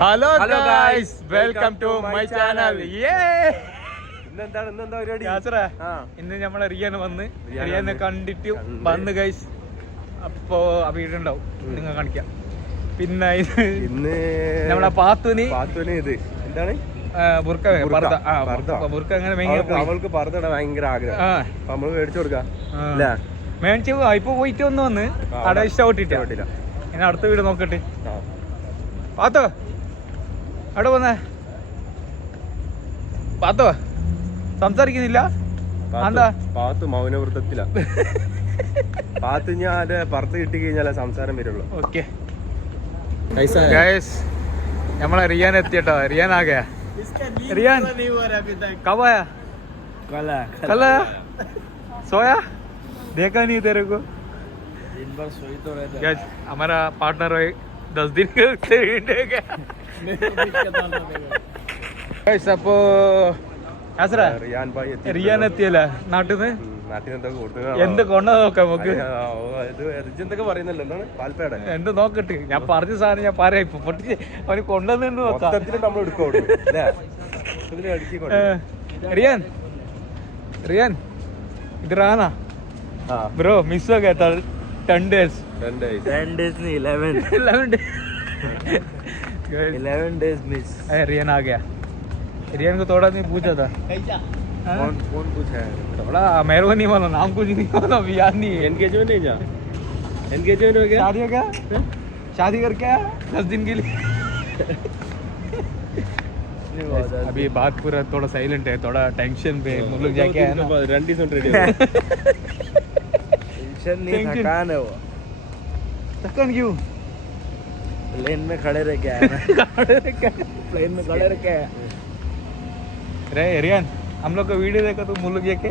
Hello guys, welcome to my channel. ഇന്ന് നമ്മളെ റിയാൻ വന്ന് റിയാനെ കണ്ടിട്ട് വന്ന് ഗൈസ്. അപ്പോ ആ വീട് ഉണ്ടാവും, നിങ്ങൾ കാണിക്കാം. പിന്നെ ഇന്ന് നമ്മളെ പാത്തുനി ഇത് എന്താണ് ബുർക്ക അങ്ങനെ അവൾക്ക് പർദ്ദ ഭയങ്കര ആഗ്രഹം. നമ്മള് മേടിച്ചു കൊടുക്കാം. മേടിച്ചു ഇപ്പൊ പോയിട്ട് വന്ന് അവിടെ ഇഷ്ടപ്പെട്ടിട്ടില്ല. ഇനി അടുത്ത വീട് നോക്കട്ടെ. പാത്തോ അവിടെ വന്നേ. പാത്തോ സംസാരിക്കുന്നില്ല. എന്താ പാത്ത് മൗനവൃത്തത്തില. പാത്ത് ഞാൻ പുറത്ത് കിട്ടി കഴിഞ്ഞാലേ സംസാരം വരുള്ളൂ. ഓക്കെ നമ്മളെ റിയാൻ എത്തിട്ടോ. റിയാൻ ആ ഗയാ. रियान कब आया? कल आया. सोया? देखा नहीं तेरे को. दिन भर सोई तो रहता. हमारा पार्टनर है 10 दिन के. അപ്പോ റിയാൻ എത്തിയല്ല നാട്ടിന്ന്. എന്ത് കൊണ്ട നോക്കാം നമുക്ക്. എന്ത് നോക്കട്ടെ. ഞാൻ പറഞ്ഞ സാധനം ഞാൻ പറയാ. ഇപ്പൊ പൊട്ടിച്ച് അവന് കൊണ്ടുവന്നു നോക്കാം. റിയാൻ റിയാൻ इधर आना ब्रो. मिस हो गया था 10 days. 10 days नहीं 11 days मिस. रियान आ गया. रियान को थोड़ा नहीं पूछा था. कौन पूछा है? थोड़ा मेरे को नहीं मालूम, नाम कुछ नहीं मालूम, अभी याद नहीं है. एंगेजमेंट नहीं जा. एंगेजमेंट हो गया. शादी हो गया. शादी करके आया 10 दिन के लिए. अभी बात पूरा थोड़ा साइलेंट है, थोड़ा टेंशन पे हम लोग जाके आए ना. रंडी सुन रही है. टेंशन नहीं, थकान है वो. थकान क्यों? प्लेन में खड़े रह के आया. प्लेन में खड़े रह के आया. रे रियान, हम लोग का वीडियो देखा तो मुल्क जाके.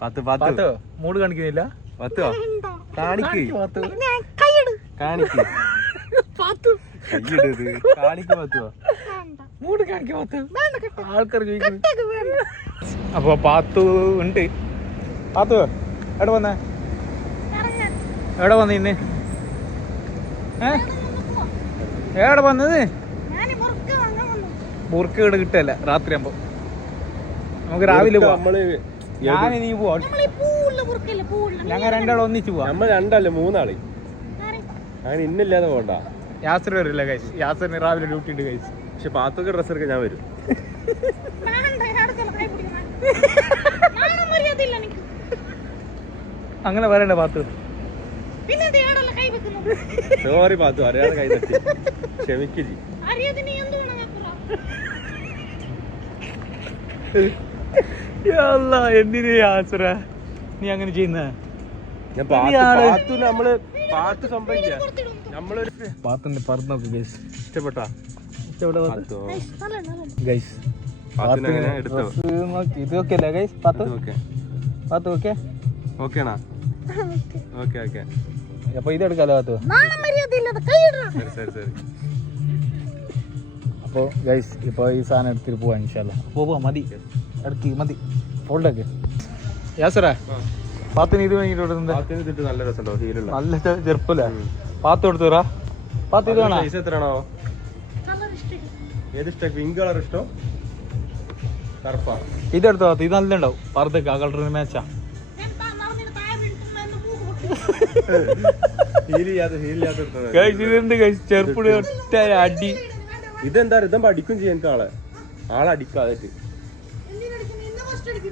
പാത്ത് പാത്ത് മൂഡ് കാണിക്കുന്നില്ല. പാത്തോ കാണിക്ക് കാണിക്ക് മൂഡ് കാണിക്കാൻ ആൾക്കാർ ചോദിക്കുന്നു. അപ്പൊ പാത്തു ഉണ്ട്. പാത്തു എവിടെ വന്നേ? എവിടെ വന്ന ഇന്ന്? എവിടെ വന്നത്? ബുർക്ക ഇവിടെ കിട്ടല്ല. രാത്രി ആകുമ്പോ നമുക്ക് രാവിലെ പോവാം. ഞാൻ നീ പോവാ. ഞങ്ങൾ രണ്ടാളും ഒന്നിച്ച് പോവാം. നമ്മൾ രണ്ടല്ലേ 3 ആള്. അങ്ങനെ ഇന്നില്ലാതെ പോണ്ട. യാസർ വരില്ല ഗൈസ്. യാസറിന് രാവിലെ ഡ്യൂട്ടി ഉണ്ട് ഗൈസ്. പക്ഷെ പാത്തൊക്കെ ഡ്രസ് എടുക്കാൻ ഞാൻ വരും. അങ്ങനെ പറയണ്ട പാത്തു. സോറി പാത്തു, അറിയാതെ കൈ തട്ടി. ക്ഷമിക്ക് ജി. എന്തിനു യാസറ നീ അങ്ങനെ ചെയ്യുന്ന? നമ്മള് പാത്ത് സംഭവിക്കാം. നമ്മളൊരു പാത്തിന്റെ പറന്നോക്ക് ഗൈസ്. ഇഷ്ടപ്പെട്ടോ? ഗൈസ് ഇത് ഓക്കെ അല്ലേ ഗൈസ്? പാത്ത് ഓക്കെ ഓക്കെയാണോ? Okay okay. അപ്പൊ ഇത് എടുക്കാലോ പാത്തു. ശരി ശരി. അപ്പൊ ഗൈസ് ഇപ്പൊ ഈ സാധനം എടുത്തിട്ട് പോവാ. ഇൻഷാല്ലാ പോവാ. മതി എടുക്ക്, മതി ഫോൾഡൊക്കെ. യാസറ പാത്തിന് ഇത് വാങ്ങിട്ട് നല്ല രസമുണ്ടോ? നല്ല ചെറുപ്പല്ലേ? പാത്ത് കൊടുത്തുറാ. പാത്ത് ഇത് വേണോ? എത്രയാണോ? ഏത് ഇഷ്ടം? പിങ്ക് കളർ ഇഷ്ടോ? കറുപ്പാ? ഇതെടുത്തോ പാത്ത്. ഇത് നല്ല ഉണ്ടാവും. പർദ്ദക്ക് ആ കളറിന് മാച്ചാ. ഇതെന്ത് ചെറുപ്പുടി ഒറ്റ അടി. ഇതെന്താ ഇതുമ്പോ അടിക്കും ചെയ്യാൻ ആളടിക്കാതെ.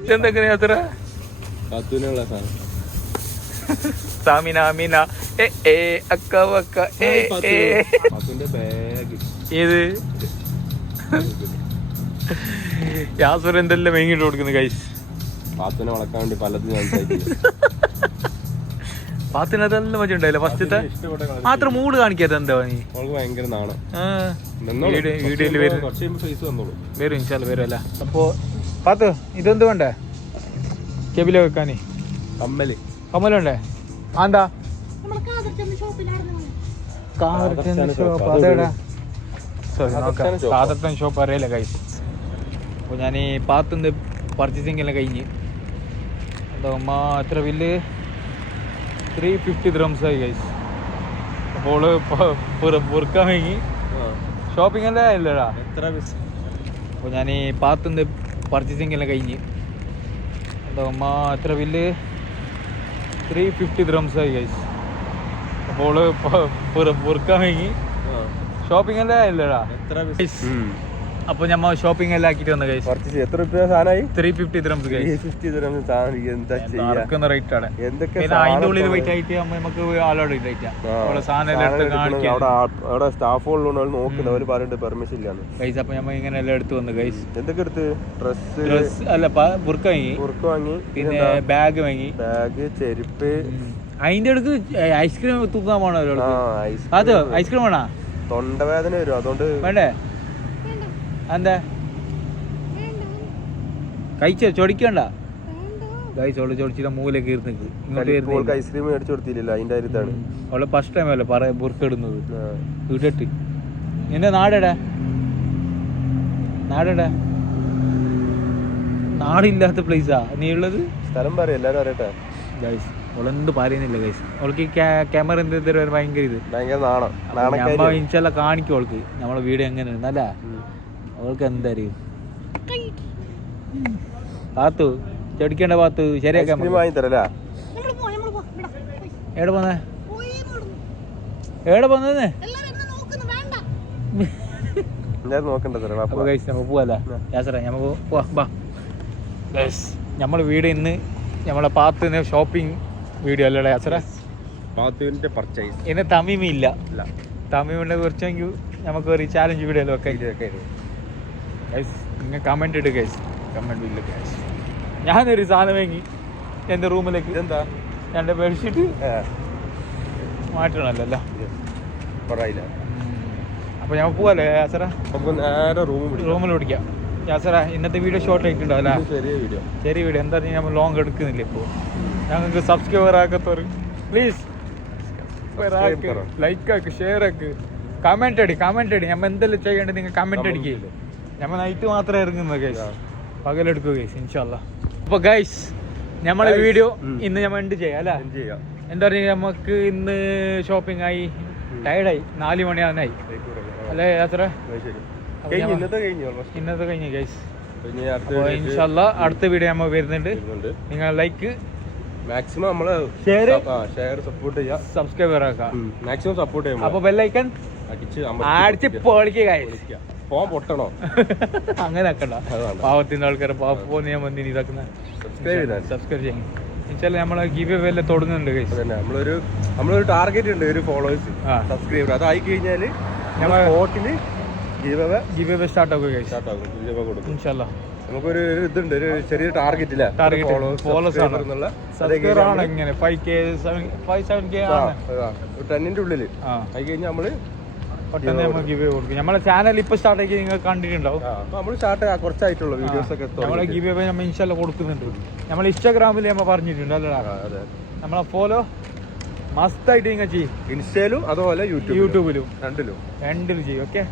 ഇതെന്തെങ്ങനെ യാത്ര? കാത്തൂനുള്ള സാധനം. സാമിന അമീന അക്ക വക്ക കാത്തൂന്റെ ബാഗ്. ഏത് യാസർ എന്തെല്ലാം വേങ്ങിട്ട് കൊടുക്കുന്നു ഗൈസ്. പാത്തുനെ വളക്കാൻ വേണ്ടി പലതും ഞാൻ പാത്തിന് അതെല്ലാം മറ്റു ഉണ്ടായില്ല. ഫസ്റ്റത്തെ മാത്രം മൂഡ് കാണിക്കാത്ത എന്താ നീ? ഭയങ്കര നാണം. വീഡിയോയില് വരും ഇൻഷാല്ല വരും അല്ല. അപ്പൊ പാത്ത് ഇതെന്ത് വേണ്ടേ? കെബില വെക്കാന് കമ്മലുണ്ടേ? എന്താ സാധത്തൻ ഷോപ്പ് അറിയില്ല ഗൈസ്. അപ്പോൾ ഞാൻ ഈ പാത്തുന്ന് പർച്ചേസിങ് എല്ലാം കഴിഞ്ഞ് എന്തോ എത്ര ബില്ല്? 350 dirhams ആയി ഗൈസ്. അപ്പോൾ ബുർക്ക വാങ്ങി ഷോപ്പിംഗ് എല്ലാം ഇല്ലടാ. എത്ര അപ്പോൾ ഞാൻ ഈ പാത്തുനിന്ന് പർച്ചേസിങ് എല്ലാം കഴിഞ്ഞ് എന്താ അമ്മ എത്ര ബില്ല് 350 dirhams ആയി ഗൈസ്. അപ്പോൾ ബുർക്ക വാങ്ങി ഷോപ്പിംഗ് എല്ലാം ഇല്ലടാ. എത്ര അപ്പോൾ ഞമ്മ ഷോപ്പിംഗ് എല്ലാം ആക്കിയിട്ട് വന്നു ഗൈസ്. പർച്ചേസ് എത്ര രൂപ സാധനമായി? 350 dirhams ഗൈസ്. 350 dirhams സാധനം എന്താ നടക്കുന്ന റേറ്റ് ആണ്. എന്തൊക്കെ പിന്നെ അതിന്റെ ഉള്ളിൽ വെയിറ്റ് ആയിട്ട് നമുക്ക് ആളോട് റേറ്റ് സാധനം എല്ലാം എടുത്ത് കാണിക്കാം. അവിടെ സ്റ്റാഫുള്ളതുകൊണ്ട് നോക്കുന്നത് അവർ പറഞ്ഞിട്ട് പെർമിഷൻ ഇല്ലാന്ന് ഗൈസ്. അപ്പൊ ഞമ്മ ഇങ്ങനെ എല്ലാം എടുത്ത് വന്നു ഗൈസ്. എന്തൊക്കെ എടുത്ത്? ഡ്രസ് അല്ല ബുർക്ക വാങ്ങി, പിന്നെ ബാഗ് വാങ്ങി, ചെരുപ്പ്. അതിന്റെ അടുക്ക് ഐസ്ക്രീം തൂക്കാൻ പോണോ? അത് ഐസ്ക്രീം വേണോ? തൊണ്ടവേദന വരും, അതുകൊണ്ട് വേണ്ടേ? എന്താ കഴിച്ചോ? ചൊടിക്കണ്ട ഗൈസ്. അവള് ചൊടിച്ചിട്ട് മൂലൊക്കെ ഇരുന്നിക്ക് ഇങ്ങോട്ട് ഐസ്ക്രീം മേടിച്ചു കൊടുത്തില്ല. അതിന്റെ കാര്യത്താണ് അവളെ ഫസ്റ്റ് ടൈം അല്ലേ ബുർക്ക ഇടുന്നത്. ഇട്ടിട്ട് നിന്റെ നാടെടാ? നാടില്ലാത്ത പ്ലേസാ നീ ഉള്ളത്? സ്ഥലം പറയും, എല്ലാരും അറിയട്ടെ ഗൈസ്. അവളെന്ത് പറയുന്നില്ല ഗൈസ്. അവൾക്ക് ക്യാമറ എന്ത് ഭയങ്കര നാണം. ഇൻഷല്ല കാണിക്കും അവൾക്ക് നമ്മളെ വീഡിയോ എങ്ങനെ അല്ല. അവൾക്ക് എന്തായാലും പാത്തു ചെടിക്കേണ്ട പാത്തു ശരിയാക്കാൻ വാങ്ങി തരല്ലേ? എവിടെ പോന്നേ? എവിടെ പോന്നേ? നമ്മളെ വീട് ഇന്ന് നമ്മളെ പാത്തുന്ന ഷോപ്പിംഗ് വീഡിയോ അല്ലേ യാസറ? പാത്തുവിന്റെ പർച്ചേസ്. ഇന്ന് തമീമില്ല. തമീമിനെ കുറിച്ചെങ്കിൽ നമുക്ക് ഒരു ചാലഞ്ച് വീഡിയോ ഒക്കെ നിങ്ങൾ കമന്റ് ഇടുക ഗൈസ്. കമന്റ് ഇല്ല ഗൈസ്. ഞാനൊരു സാധനം വാങ്ങി എൻ്റെ റൂമിലേക്ക്. എന്താ? എൻ്റെ ബെഡ്ഷീറ്റ് മാറ്റണല്ലോ. അപ്പോൾ ഞാൻ പോവല്ലേ യാസറ? റൂമിൽ ഓടിക്കാം യാസറ. ഇന്നത്തെ വീഡിയോ ഷോർട്ട് ആയിട്ടുണ്ടോ അല്ല? ചെറിയ വീഡിയോ. എന്താ പറഞ്ഞാൽ നമ്മൾ ലോങ് എടുക്കുന്നില്ല ഇപ്പോൾ. ഞങ്ങൾക്ക് സബ്സ്ക്രൈബർ ആക്കത്തവർ പ്ലീസ് ലൈക്ക് ആക്ക്, ഷെയർ ആക്ക്, കമന്റ് അടി. നമ്മൾ എന്തെല്ലാം ചെയ്യേണ്ടത് നിങ്ങൾ കമന്റ് അടിക്കില്ല. നമ്മൾ നൈറ്റ് മാത്രമേ ഇറങ്ങുന്നത് ഗൈസ്, പകലെടുക്കുക ഗൈസ് ഇൻഷാല്ലാ. അപ്പോൾ ഗൈസ് നമ്മളെ വീഡിയോ ഇന്ന് നമ്മൾ എൻഡ് ചെയ്യാം അല്ലേ? എന്താ പറയുക, നമുക്ക് ഇന്ന് ഷോപ്പിംഗ് ആയി, ടയർഡായി, 4 മണിയാനായി അല്ലേ യാത്ര? ഇന്നത്തെ കഴിഞ്ഞു ഗൈസ്. ഇൻഷാല്ലാ അടുത്ത വീഡിയോ നമ്മൾ വരുന്നുണ്ട്. നിങ്ങൾ ലൈക്ക് മാക്സിമം നമ്മള് ഷെയർ സപ്പോർട്ട് ചെയ്യുക, സബ്സ്ക്രൈബർ ആക്കുക, മാക്സിമം സപ്പോർട്ട് ചെയ്യുക. അപ്പൊ ബെല്ലൈക്കൺ അടിച്ച് പൊളിക്കുക. ഫോൺ പൊട്ടണോ? അങ്ങനെ ആക്കണ്ട. പാവത്തിന്റെ ആൾക്കാരെ ഫോൺ ഞാൻ വന്നിന് ഇതാക്കുന്ന സബ്സ്ക്രൈബ് ചെയ്യും. ഇൻഷാല്ലാ നമ്മളെ ഗിവ് അവേ എല്ലാം തുടങ്ങുന്നുണ്ട് ഗൈസ്. നമ്മളൊരു ടാർഗറ്റ് ഉണ്ട്, ഒരു ഫോളോവേഴ്സ് സബ്സ്ക്രൈബർ. അതായി കഴിഞ്ഞാല് നമ്മളെ സ്പോട്ടില് ഗിവ് അവേ സ്റ്റാർട്ട് ആക്കുക ഗൈസ്. ഇൻഷാല്ലാ നമുക്കൊരു ഇതുണ്ട്, ഒരു ചെറിയ ടാർഗറ്റ് ഇല്ല. ഫോളോവേഴ്സ് ആണ്. സബ്സ്ക്രൈബർ ആണ് ഇങ്ങനെ 5K 7K 10ന്റെ ഉള്ളില് ആയി കഴിഞ്ഞാൽ നമ്മള് നമ്മളെ ചാനൽ ഇപ്പൊ സ്റ്റാർട്ട് ആക്കി നിങ്ങൾ കണ്ടിട്ടുണ്ടാവും. നമ്മൾ സ്റ്റാർട്ട് കുറച്ചായിട്ടുള്ള വീഡിയോസ് ഒക്കെ നമ്മളെ ഗിവ് അവേ നമ്മൾ ഇൻഷാല്ലാ കൊടുക്കുന്നുണ്ട്. നമ്മൾ ഇൻസ്റ്റാഗ്രാമിൽ നമ്മൾ പറഞ്ഞിട്ടുണ്ട് അല്ലടാ? നമ്മളെ ഫോളോ മസ്തായിട്ട് നിങ്ങൾ ചെയ്യും. ഇൻസ്റ്റയിലും അതുപോലെ യൂട്യൂബിലും രണ്ടിലും ചെയ്യും. ഓക്കെ.